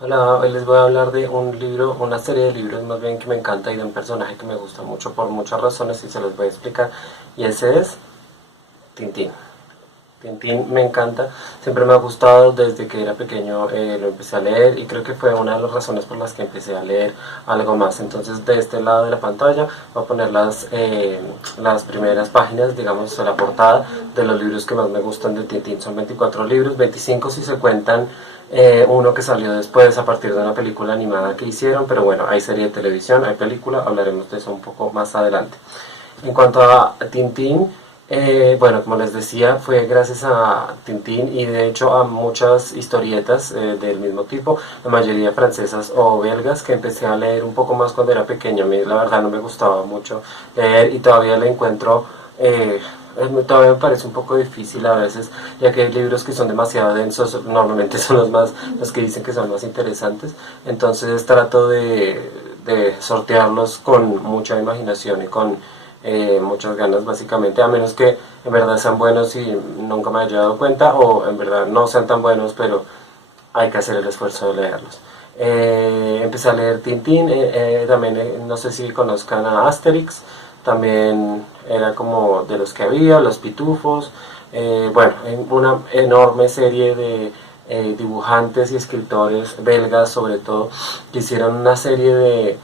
Hola, hoy les voy a hablar de un libro, una serie de libros más bien que me encanta y de un personaje que me gusta mucho por muchas razones y se los voy a explicar. Y ese es Tintín. Tintín me encanta, siempre me ha gustado desde que era pequeño, lo empecé a leer y creo que fue una de las razones por las que empecé a leer algo más. Entonces de este lado de la pantalla voy a poner las primeras páginas, digamos, de la portada de los libros que más me gustan de Tintín. Son 24 libros, 25 si se cuentan uno que salió después a partir de una película animada que hicieron, pero bueno, hay serie de televisión, hay película, hablaremos de eso un poco más adelante. En cuanto a Tintín, bueno, como les decía, fue gracias a Tintín y de hecho a muchas historietas del mismo tipo, la mayoría francesas o belgas, que empecé a leer un poco más cuando era pequeño. A mí la verdad no me gustaba mucho leer y todavía le encuentro... todavía me parece un poco difícil a veces, ya que hay libros que son demasiado densos, normalmente son los que dicen que son más interesantes, entonces trato de sortearlos con mucha imaginación y con muchas ganas básicamente, a menos que en verdad sean buenos y nunca me haya dado cuenta, o en verdad no sean tan buenos, pero hay que hacer el esfuerzo de leerlos. Empecé a leer Tintín, también no sé si conozcan a Asterix, también era como de los que había, los pitufos, bueno, una enorme serie de dibujantes y escritores belgas sobre todo, que hicieron una serie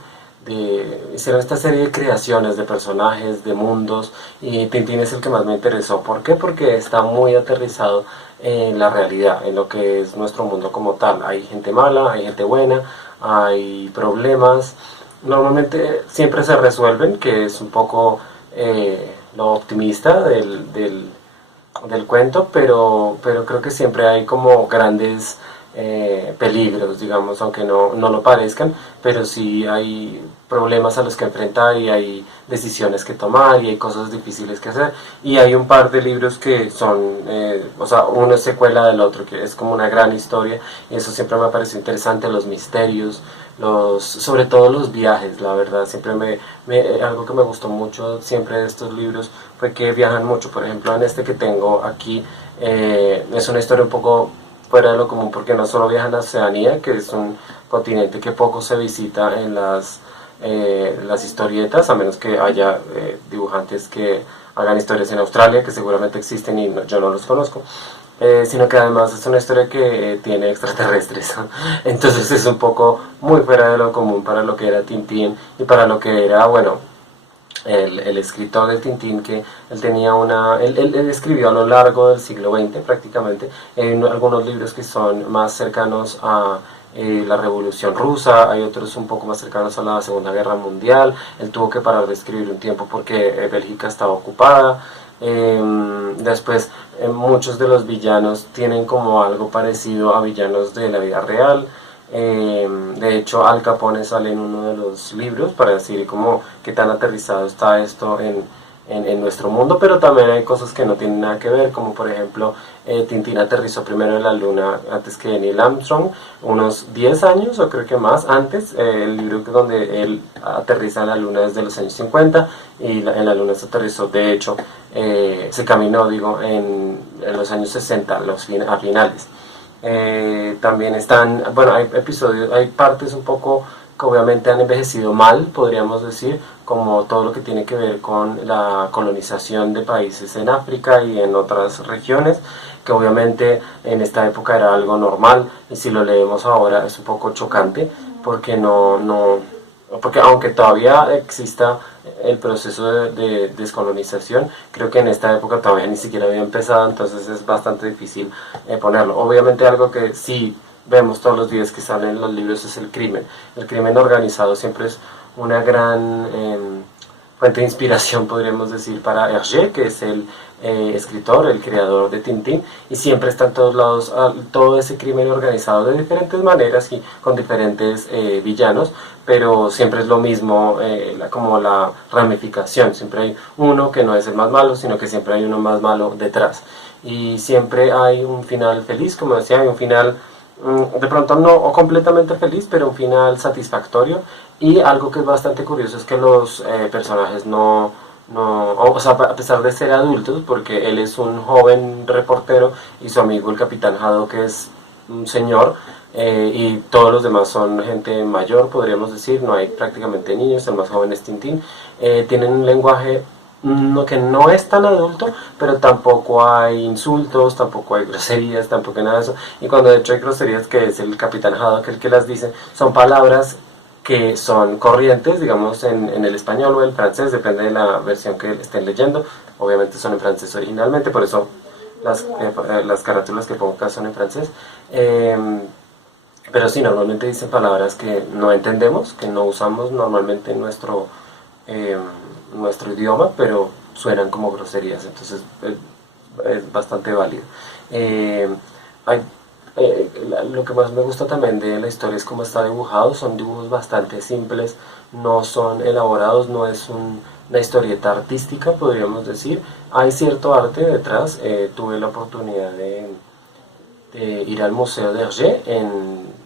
hicieron esta serie de creaciones de personajes, de mundos, y Tintín es el que más me interesó. ¿Por qué? Porque está muy aterrizado en la realidad, en lo que es nuestro mundo como tal. Hay gente mala, hay gente buena, hay problemas. Normalmente siempre se resuelven, que es un poco lo optimista del cuento, pero creo que siempre hay como grandes peligros, digamos, aunque no lo parezcan, pero sí hay problemas a los que enfrentar y hay decisiones que tomar y hay cosas difíciles que hacer. Y hay un par de libros que son, o sea, uno es secuela del otro, que es como una gran historia y eso siempre me parece interesante, los misterios, sobre todo los viajes, la verdad, siempre algo que me gustó mucho siempre de estos libros fue que viajan mucho. Por ejemplo, en este que tengo aquí, es una historia un poco fuera de lo común porque no solo viajan a Oceanía, que es un continente que poco se visita en las historietas, a menos que haya dibujantes que hagan historias en Australia, que seguramente existen y yo no los conozco, sino que además es una historia que tiene extraterrestres. Entonces es un poco muy fuera de lo común para lo que era Tintín y para lo que era, bueno, el escritor de Tintín, que él tenía él escribió a lo largo del siglo XX prácticamente, algunos libros que son más cercanos a la Revolución Rusa, hay otros un poco más cercanos a la Segunda Guerra Mundial. Él tuvo que parar de escribir un tiempo porque Bélgica estaba ocupada. Después, muchos de los villanos tienen como algo parecido a villanos de la vida real. De hecho, Al Capone sale en uno de los libros para decir como qué tan aterrizado está esto en nuestro mundo, pero también hay cosas que no tienen nada que ver, como por ejemplo, Tintín aterrizó primero en la luna antes que Neil Armstrong, unos 10 años o creo que más antes. El libro donde él aterriza en la luna es de los años 50 y en la luna se aterrizó, de hecho, se caminó, digo, en los años 60, a finales. También están, bueno, hay episodios, hay partes un poco que obviamente han envejecido mal, podríamos decir, como todo lo que tiene que ver con la colonización de países en África y en otras regiones, que obviamente en esta época era algo normal y si lo leemos ahora es un poco chocante porque porque aunque todavía exista el proceso de descolonización, creo que en esta época todavía ni siquiera había empezado, entonces es bastante difícil ponerlo. Obviamente algo que sí vemos todos los días que salen en los libros es el crimen. El crimen organizado siempre es una gran fuente de inspiración, podríamos decir, para Hergé, que es el escritor, el creador de Tintín, y siempre está en todos lados todo ese crimen organizado de diferentes maneras y con diferentes villanos, pero siempre es lo mismo, como la ramificación, siempre hay uno que no es el más malo, sino que siempre hay uno más malo detrás, y siempre hay un final feliz, como decía, hay un final de pronto no completamente feliz, pero un final satisfactorio. Y algo que es bastante curioso es que los personajes o sea, a pesar de ser adultos, porque él es un joven reportero y su amigo el capitán Haddock que es un señor, y todos los demás son gente mayor, podríamos decir, no hay prácticamente niños, el más joven es Tintín. Tienen un lenguaje que no es tan adulto, pero tampoco hay insultos, tampoco hay groserías, tampoco hay nada de eso. Y cuando de hecho hay groserías, que es el Capitán Haddock el que las dice, son palabras que son corrientes, digamos, en el español o el francés, depende de la versión que estén leyendo. Obviamente son en francés originalmente, por eso las carátulas que pongo acá son en francés. Pero sí, normalmente dicen palabras que no entendemos, que no usamos normalmente en nuestro idioma, pero suenan como groserías, entonces es bastante válido. Hay, lo que más me gusta también de la historia es cómo está dibujado, son dibujos bastante simples, no son elaborados, no es una historieta artística, podríamos decir. Hay cierto arte detrás. Tuve la oportunidad de ir al Museo d'Hergé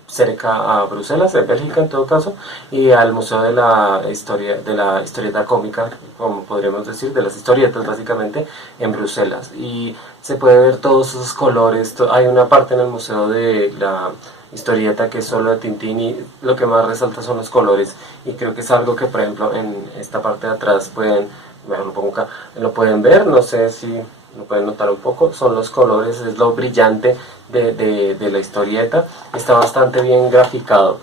cerca a Bruselas, en Bélgica en todo caso, y al Museo de la Historieta Cómica, como podríamos decir, de las historietas básicamente, en Bruselas. Y se puede ver todos esos colores. Hay una parte en el Museo de la Historieta que es solo de Tintín, y lo que más resalta son los colores, y creo que es algo que, por ejemplo, en esta parte de atrás mejor lo pongo acá, lo pueden ver, no sé si lo pueden notar un poco, son los colores, es lo brillante de la historieta. Está bastante bien graficado,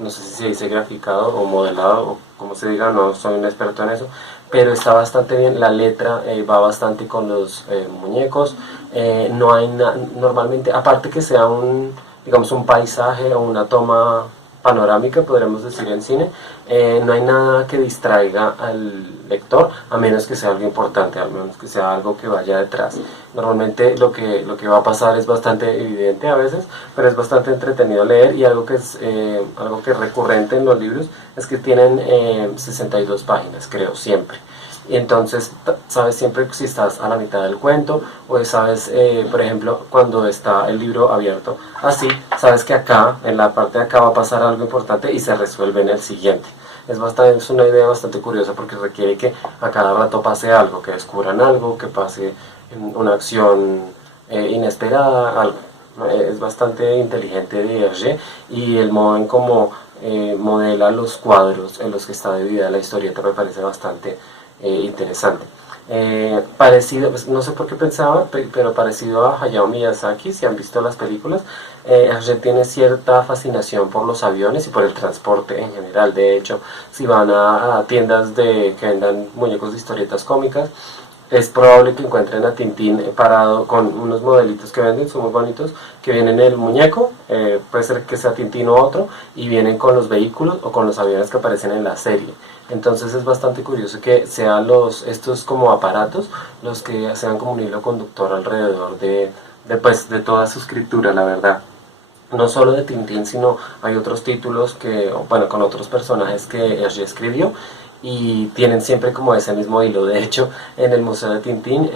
no sé si se dice graficado o modelado, o como se diga, no soy un experto en eso, pero está bastante bien. La letra va bastante con los muñecos. No hay normalmente, aparte que sea digamos, un paisaje o una toma panorámica, podríamos decir, en cine, no hay nada que distraiga al lector, a menos que sea algo importante, a menos que sea algo que vaya detrás. Normalmente lo que va a pasar es bastante evidente a veces, pero es bastante entretenido leer. Y algo que es recurrente en los libros es que tienen 62 páginas, creo, siempre. Y entonces sabes siempre si estás a la mitad del cuento, o sabes, por ejemplo, cuando está el libro abierto así, sabes que acá, en la parte de acá, va a pasar algo importante y se resuelve en el siguiente. Es una idea bastante curiosa, porque requiere que a cada rato pase algo, que descubran algo, que pase una acción inesperada, algo. Es bastante inteligente de Hergé, y el modo en cómo modela los cuadros en los que está dividida la historieta me parece bastante interesante. Parecido, pues, no sé por qué pensaba, pero parecido a Hayao Miyazaki, si han visto las películas, Hergé tiene cierta fascinación por los aviones y por el transporte en general. De hecho, si van a tiendas que vendan muñecos de historietas cómicas, es probable que encuentren a Tintín parado con unos modelitos que venden, son muy bonitos, que vienen el muñeco, puede ser que sea Tintín o otro, y vienen con los vehículos o con los aviones que aparecen en la serie. Entonces es bastante curioso que sean estos como aparatos los que sean como un hilo conductor alrededor de toda su escritura, la verdad. No solo de Tintín, sino hay otros títulos con otros personajes que Hergé escribió, y tienen siempre como ese mismo hilo. De hecho, en el Museo de Tintín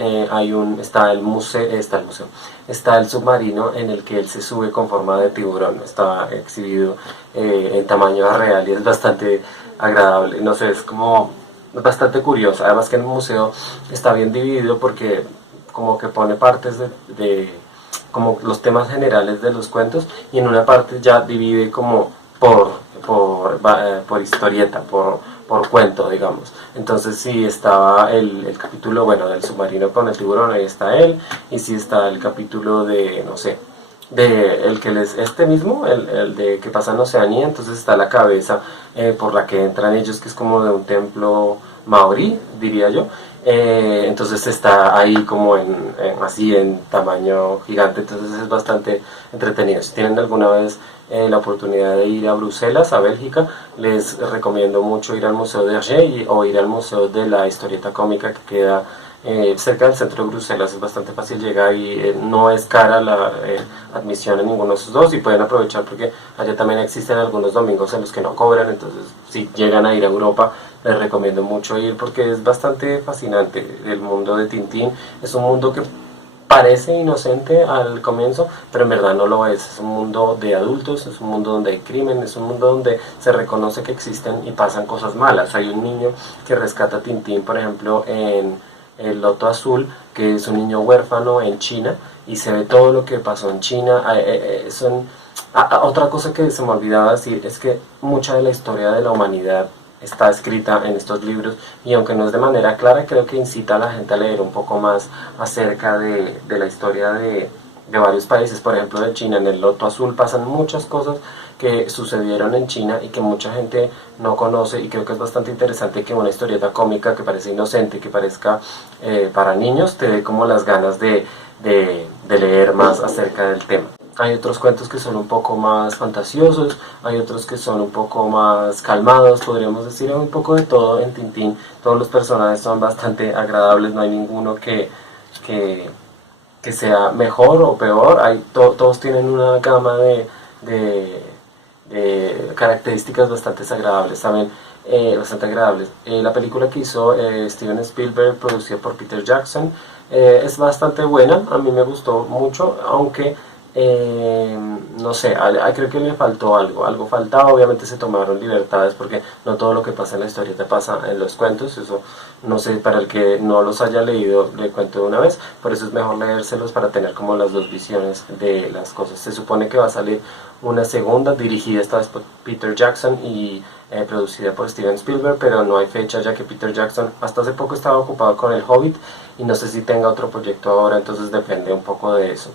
está el submarino en el que él se sube con forma de tiburón. Está exhibido en tamaño real, y es bastante agradable. No sé, es bastante curioso. Además que en el museo está bien dividido, porque como que pone partes como los temas generales de los cuentos, y en una parte ya divide como por historieta, por cuento, digamos. Entonces sí estaba el capítulo, del submarino con el tiburón, ahí está él. Y sí está el capítulo de, no sé, el que mismo, el de que pasa en Oceanía. Entonces está la cabeza por la que entran ellos, que es como de un templo maorí, diría yo. Entonces está ahí como así en tamaño gigante. Entonces es bastante entretenido. Si tienen alguna vez la oportunidad de ir a Bruselas, a Bélgica, les recomiendo mucho ir al Museo de Hergé o ir al Museo de la Historieta Cómica, que queda cerca del centro de Bruselas. Es bastante fácil llegar, y no es cara la admisión en ninguno de esos dos, y pueden aprovechar porque allá también existen algunos domingos en los que no cobran. Entonces, si llegan a ir a Europa, les recomiendo mucho ir, porque es bastante fascinante. El mundo de Tintín es un mundo que parece inocente al comienzo, pero en verdad no lo es. Es un mundo de adultos, es un mundo donde hay crimen, es un mundo donde se reconoce que existen y pasan cosas malas. Hay un niño que rescata a Tintín, por ejemplo, en El Loto Azul, que es un niño huérfano en China, y se ve todo lo que pasó en China. Otra cosa que se me olvidaba decir es que mucha de la historia de la humanidad está escrita en estos libros, y aunque no es de manera clara, creo que incita a la gente a leer un poco más acerca de la historia de varios países. Por ejemplo, de China, en el Loto Azul pasan muchas cosas que sucedieron en China y que mucha gente no conoce, y creo que es bastante interesante que una historieta cómica que parece inocente, que parezca para niños, te dé como las ganas de leer más acerca del tema. Hay otros cuentos que son un poco más fantasiosos, hay otros que son un poco más calmados, podríamos decir, un poco de todo en Tintín. Todos los personajes son bastante agradables, no hay ninguno que, que sea mejor o peor, todos tienen una gama de características bastante agradables también. Bastante agradables. La película que hizo Steven Spielberg, producida por Peter Jackson, es bastante buena, a mí me gustó mucho, aunque no sé, creo que le faltó algo faltaba. Obviamente se tomaron libertades porque no todo lo que pasa en la historieta pasa en los cuentos, eso no sé, para el que no los haya leído le cuento de una vez, por eso es mejor leérselos para tener como las dos visiones de las cosas. Se supone que va a salir una segunda, dirigida esta vez por Peter Jackson y producida por Steven Spielberg, pero no hay fecha, ya que Peter Jackson hasta hace poco estaba ocupado con El Hobbit y no sé si tenga otro proyecto ahora, entonces depende un poco de eso.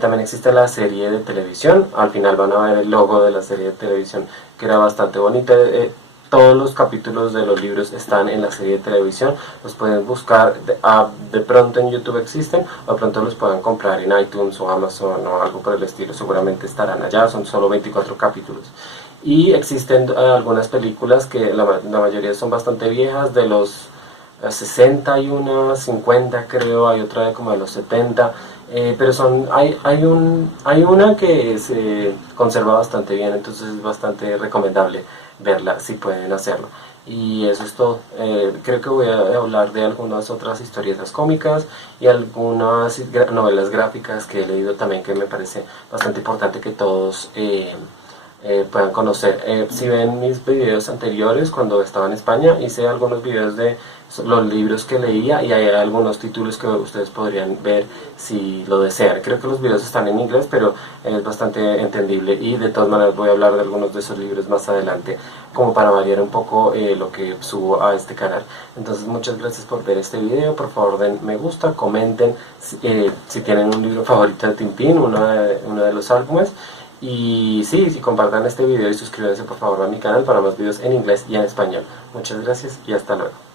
También existe la serie de televisión, al final van a ver el logo de la serie de televisión, que era bastante bonita. Todos los capítulos de los libros están en la serie de televisión, los pueden buscar, de pronto en YouTube existen, o de pronto los pueden comprar en iTunes o Amazon o algo por el estilo, seguramente estarán allá, son solo 24 capítulos. Y existen algunas películas que la mayoría son bastante viejas, de los 60 y una, 50 creo, hay otra como de los 70, pero hay una que se conserva bastante bien, entonces es bastante recomendable verla si pueden hacerlo. Y eso es todo. Creo que voy a hablar de algunas otras historietas cómicas y algunas novelas gráficas que he leído también, que me parece bastante importante que todos puedan conocer. Si ven mis videos anteriores, cuando estaba en España, hice algunos videos de los libros que leía, y hay algunos títulos que ustedes podrían ver si lo desean. Creo que los videos están en inglés, pero es bastante entendible, y de todas maneras voy a hablar de algunos de esos libros más adelante, como para variar un poco lo que subo a este canal. Entonces muchas gracias por ver este video, por favor den me gusta, comenten si tienen un libro favorito de Tintín, uno de los álbumes. Y sí, compartan este video y suscríbanse por favor a mi canal para más videos en inglés y en español. Muchas gracias y hasta luego.